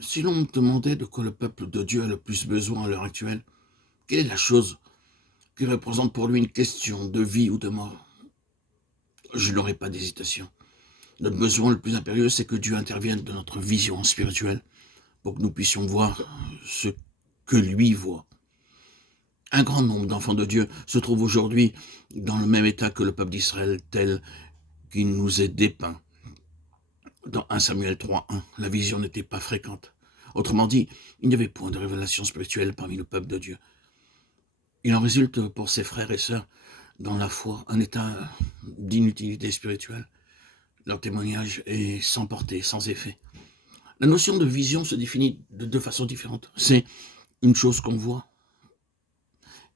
Si l'on me demandait de quoi le peuple de Dieu a le plus besoin à l'heure actuelle, quelle est la chose qui représente pour lui une question de vie ou de mort? Je n'aurais pas d'hésitation. Notre besoin le plus impérieux, c'est que Dieu intervienne dans notre vision spirituelle pour que nous puissions voir ce que lui voit. Un grand nombre d'enfants de Dieu se trouvent aujourd'hui dans le même état que le peuple d'Israël, tel qu'il nous est dépeint. Dans 1 Samuel 3:1, la vision n'était pas fréquente. Autrement dit, il n'y avait point de révélation spirituelle parmi le peuple de Dieu. Il en résulte pour ses frères et sœurs dans la foi un état d'inutilité spirituelle. Leur témoignage est sans portée, sans effet. La notion de vision se définit de deux façons différentes. C'est une chose qu'on voit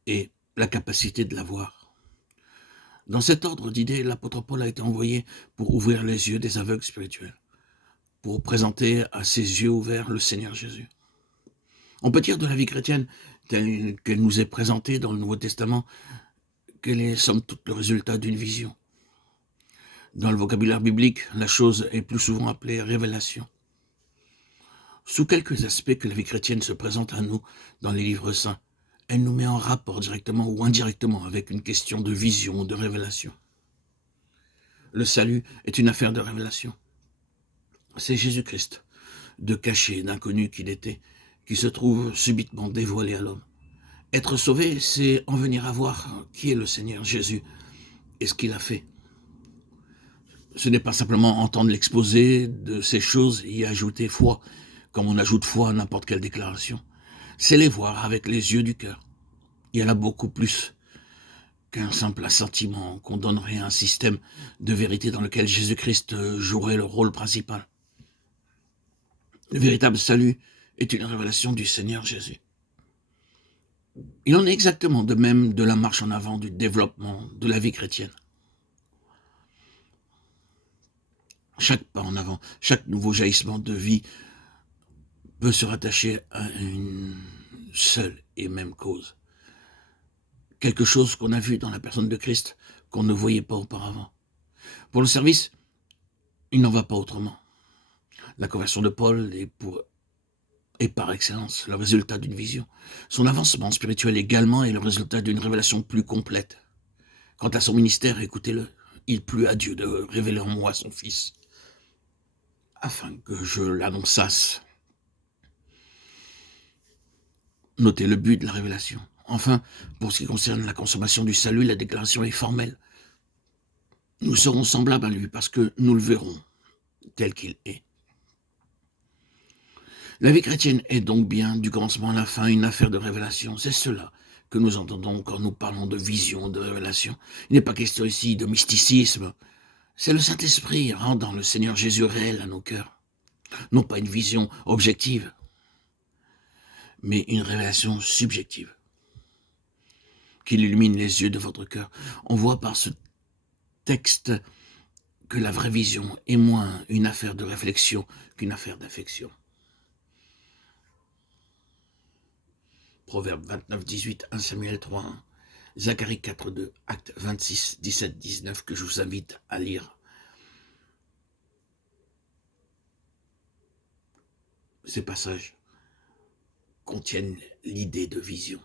et la capacité de la voir. Dans cet ordre d'idées, l'apôtre Paul a été envoyé pour ouvrir les yeux des aveugles spirituels, pour présenter à ses yeux ouverts le Seigneur Jésus. On peut dire de la vie chrétienne, telle qu'elle nous est présentée dans le Nouveau Testament, qu'elle est somme toute le résultat d'une vision. Dans le vocabulaire biblique, la chose est plus souvent appelée révélation. Sous quelques aspects que la vie chrétienne se présente à nous dans les livres saints, elle nous met en rapport directement ou indirectement avec une question de vision ou de révélation. Le salut est une affaire de révélation. C'est Jésus-Christ, de caché, d'inconnu qu'il était, qui se trouve subitement dévoilé à l'homme. Être sauvé, c'est en venir à voir qui est le Seigneur Jésus et ce qu'il a fait. Ce n'est pas simplement entendre l'exposé de ces choses et y ajouter foi, comme on ajoute foi à n'importe quelle déclaration. C'est les voir avec les yeux du cœur. Il y en a beaucoup plus qu'un simple assentiment qu'on donnerait à un système de vérité dans lequel Jésus-Christ jouerait le rôle principal. Le véritable salut est une révélation du Seigneur Jésus. Il en est exactement de même de la marche en avant du développement de la vie chrétienne. Chaque pas en avant, chaque nouveau jaillissement de vie peut se rattacher à une seule et même cause. Quelque chose qu'on a vu dans la personne de Christ qu'on ne voyait pas auparavant. Pour le service, il n'en va pas autrement. La conversion de Paul est par excellence le résultat d'une vision. Son avancement spirituel également est le résultat d'une révélation plus complète. Quant à son ministère, écoutez-le, il plut à Dieu de révéler en moi son Fils, afin que je l'annonçasse. Notez le but de la révélation. Enfin, pour ce qui concerne la consommation du salut, la déclaration est formelle. Nous serons semblables à lui parce que nous le verrons tel qu'il est. La vie chrétienne est donc bien, du commencement à la fin, une affaire de révélation. C'est cela que nous entendons quand nous parlons de vision, de révélation. Il n'est pas question ici de mysticisme. C'est le Saint-Esprit rendant le Seigneur Jésus réel à nos cœurs. Non pas une vision objective, mais une révélation subjective qu'il illumine les yeux de votre cœur. On voit par ce texte que la vraie vision est moins une affaire de réflexion qu'une affaire d'affection. Proverbe 29-18, 1 Samuel 3-1, Zacharie 4-2, Actes 26, 17, 19, que je vous invite à lire. Ces passages contiennent l'idée de vision.